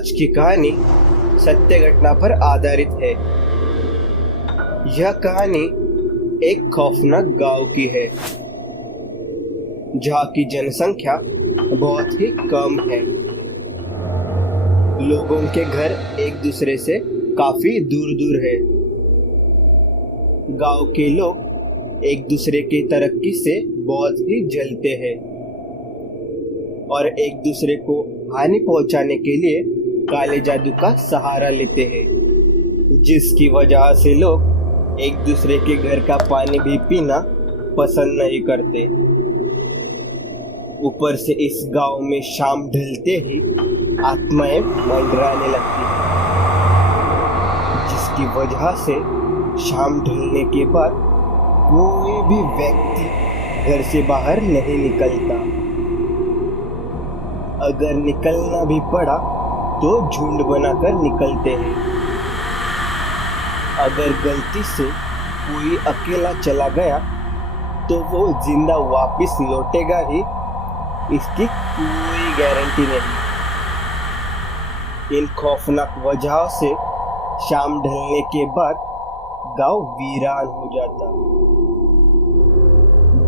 आज की कहानी सत्य घटना पर आधारित है। यह कहानी एक खौफनाक गांव की है जहाँ की जनसंख्या बहुत ही कम है। लोगों के घर एक दूसरे से काफी दूर दूर है। गांव के लोग एक दूसरे की तरक्की से बहुत ही जलते हैं और एक दूसरे को हानि पहुंचाने के लिए काले जादू का सहारा लेते हैं, जिसकी वजह से लोग एक दूसरे के घर का पानी भी पीना पसंद नहीं करते। ऊपर से इस गांव में शाम ढलते ही आत्माएं मंडराने लगती हैं, जिसकी वजह से शाम ढलने के बाद कोई भी व्यक्ति घर से बाहर नहीं निकलता। अगर निकलना भी पड़ा तो झुंड बनाकर निकलते हैं। अगर गलती से कोई अकेला चला गया तो वो जिंदा वापस लौटेगा ही, इसकी कोई गारंटी नहीं। इन खौफनाक वजहों से शाम ढलने के बाद गांव वीरान हो जाता,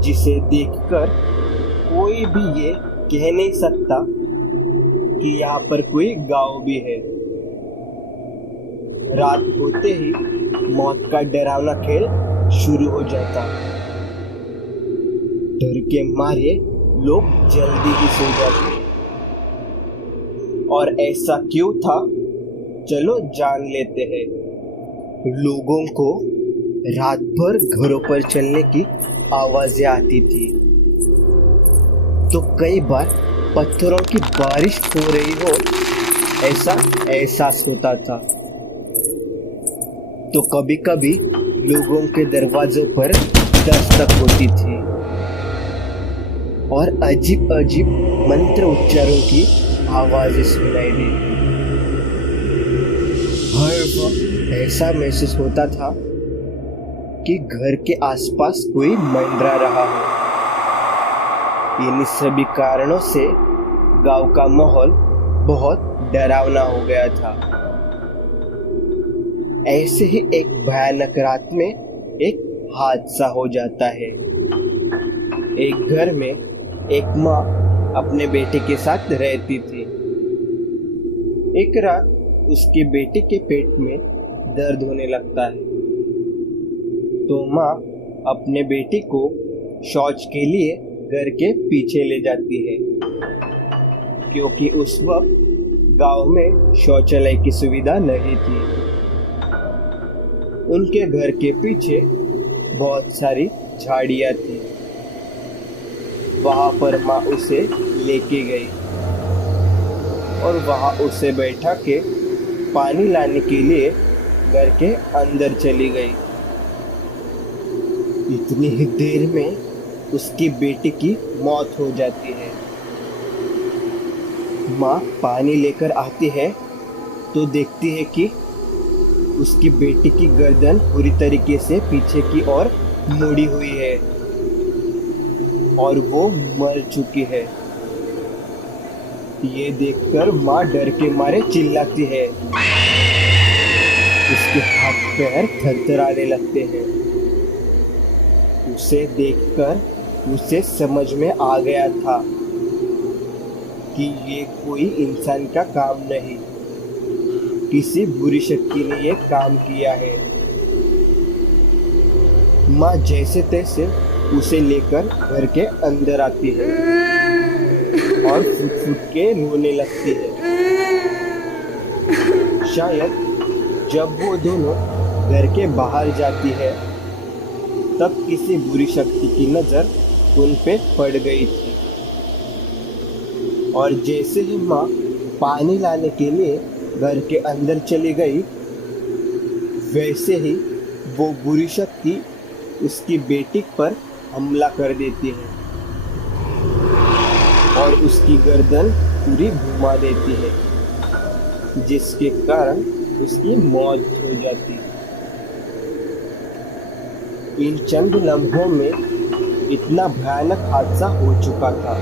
जिसे देखकर कोई भी ये कह नहीं सकता कि यहाँ पर कोई गांव भी है। रात होते ही मौत का डरावना खेल शुरू हो जाता। डर के मारे लोग जल्दी ही सो जाते। और ऐसा क्यों था, चलो जान लेते हैं। लोगों को रात भर घरों पर चलने की आवाजें आती थी, तो कई बार पत्थरों की बारिश हो रही हो ऐसा एहसास होता था। तो कभी कभी लोगों के दरवाजों पर दस्तक होती थी और अजीब अजीब मंत्र उच्चारों की आवाजें सुनाई देती। हर वक्त ऐसा महसूस होता था कि घर के आसपास कोई मंडरा रहा हो। इन सभी कारणों से गांव का माहौल बहुत डरावना हो गया था। ऐसे ही एक भयानक रात में एक हादसा हो जाता है। एक घर में एक माँ अपने बेटे के साथ रहती थी। एक रात उसके बेटे के पेट में दर्द होने लगता है, तो माँ अपने बेटे को शौच के लिए घर के पीछे ले जाती है, क्योंकि उस वक्त गांव में शौचालय की सुविधा नहीं थी। उनके घर के पीछे बहुत सारी झाड़ियां थी। वहां पर माँ उसे लेके गई और वहां उसे बैठा के पानी लाने के लिए घर के अंदर चली गई। इतनी ही देर में उसकी बेटी की मौत हो जाती है। माँ पानी लेकर आती है तो देखती है कि उसकी बेटी की गर्दन पूरी तरीके से पीछे की ओर मुड़ी हुई है और वो मर चुकी है। ये देखकर माँ डर के मारे चिल्लाती है। उसके हाथ पैर थरथराने लगते हैं। उसे देखकर उसे समझ में आ गया था कि ये कोई इंसान का काम नहीं, किसी बुरी शक्ति ने ये काम किया है। माँ जैसे तैसे उसे लेकर घर के अंदर आती है और फुट फुट के रोने लगती है। शायद जब वो दोनों घर के बाहर जाती है तब किसी बुरी शक्ति की नजर उन पे पड़ गई थी, और जैसे ही माँ पानी लाने के लिए घर के अंदर चली गई, वैसे ही वो बुरी शक्ति उसकी बेटी पर हमला कर देती है और उसकी गर्दन पूरी घुमा देती है, जिसके कारण उसकी मौत हो जाती है। इन चंद लम्हों में इतना भयानक हादसा हो चुका था।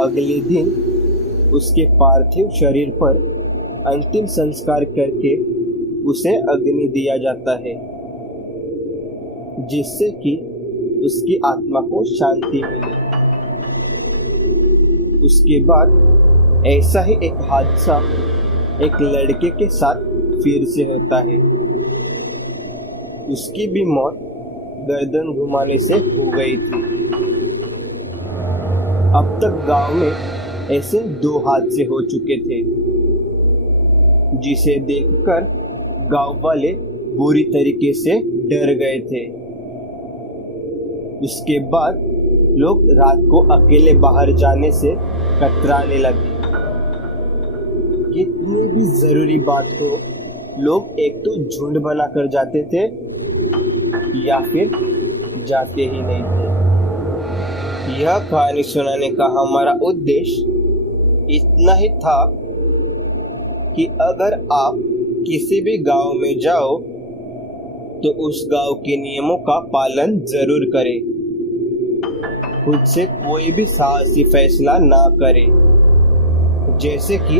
अगले दिन उसके पार्थिव शरीर पर अंतिम संस्कार करके उसे अग्नि दिया जाता है, जिससे कि उसकी आत्मा को शांति मिले। उसके बाद ऐसा ही एक हादसा एक लड़के के साथ फिर से होता है। उसकी भी मौत गर्दन घुमाने से हो गई थी। अब तक गांव में ऐसे 2 हादसे हो चुके थे, जिसे देखकर गांव वाले बुरी तरीके से डर गए थे। उसके बाद लोग रात को अकेले बाहर जाने से कतराने लगे। कितनी भी जरूरी बात हो, लोग एक तो झुंड बनाकर जाते थे या फिर जाते ही नहीं थे। यह कहानी सुनाने का हमारा उद्देश्य इतना ही था कि अगर आप किसी भी गांव में जाओ तो उस गांव के नियमों का पालन जरूर करें। खुद से कोई भी साहसी फैसला ना करें। जैसे कि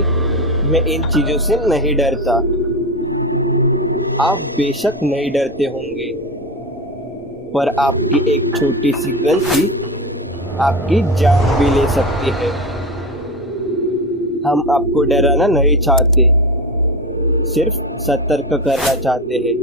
मैं इन चीजों से नहीं डरता। आप बेशक नहीं डरते होंगे, पर आपकी एक छोटी सी गलती आपकी जान भी ले सकती है। हम आपको डराना नहीं चाहते, सिर्फ सतर्क करना चाहते हैं।